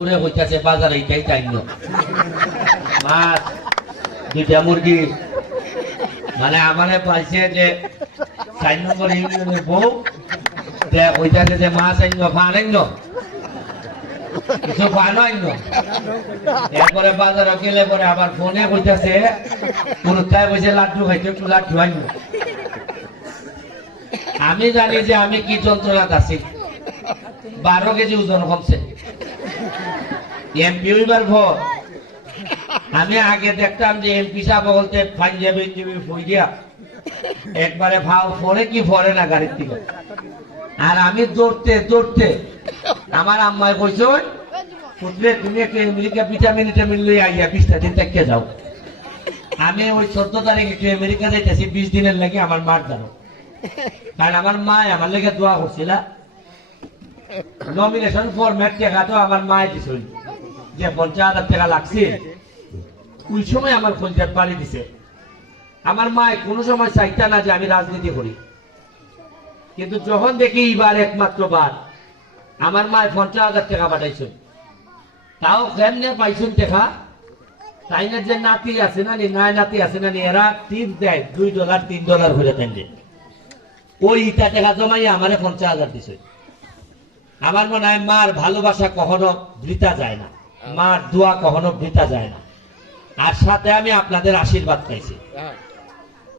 করে হইতাছে বাজারে এইটাই চাইল মাছ, দুইটা মুরগি। মানে আমারে পাইছে যে নম্বর ইউনিয়নের বউ, যে হইতাছে মাছ আইন ফান আইন কিছু ফান আইন এরপরে বাজারে গেলে পরে আবার ফোনে পুরুত্তায় বসে লাড্ডু খাইতে একটু লাড্ডু আইন আমি জানি যে আমি কি যন্ত্রণাত আছি। বারো কেজি ওজন কমছে। এমপি হইবার পর আমি আগে দেখতাম যে এমপি সাহেব বলতে পাঞ্জাবি ইঞ্জাবি ফুই দিয়া। একবারে ভাও ফরে কি ফরে না গাড়ির থেকে আর আমি দৌড়তে দৌড়তে আমার আম্মায় কইছে "ওই, পুত্রে তুমি একটা আমেরিকা ভিটামিন টিটামিন লই আইয়া বিশটা দিন দেখতে যাও। আমি ওই চোদ্দ তারিখ একটু আমেরিকা যাইতেছি বিশ দিনের লাগে আমার মার জানো কারণ আমার মা আমার লেগে দোয়া করছিল। নমিনেশন ফরম্যাট টাকা তো আমার মায়ে দিছিল যে পঞ্চাশ হাজার টাকা লাগছে। ওই সময় আমার পঞ্চায়েত বাড়ি দিছে। আমার মায় কোনো সময় চাইতা না যে আমি রাজনীতি করি। কিন্তু যখন দেখি এবার একমাত্র বার, আমার মায় পঞ্চাশ হাজার টাকা পাঠাইছে তাও কেমনে পাইছুন টাকা? চাইনার যে নাতি আছে না নি নাই নাতি আছে না নি, এরা টিপ দেয়, দুই ডলার, তিন ডলার হয়ে দেন ওই ইটা টাকা জমাই আমারে পঞ্চাশ হাজার দিছে। আমার মনে হয় মার ভালোবাসা কখনো বৃতা যায় না। মার দোয়া কখনো বৃতা যায় না। আর সাথে আমি আপনাদের আশীর্বাদ পাইছি। হ্যাঁ।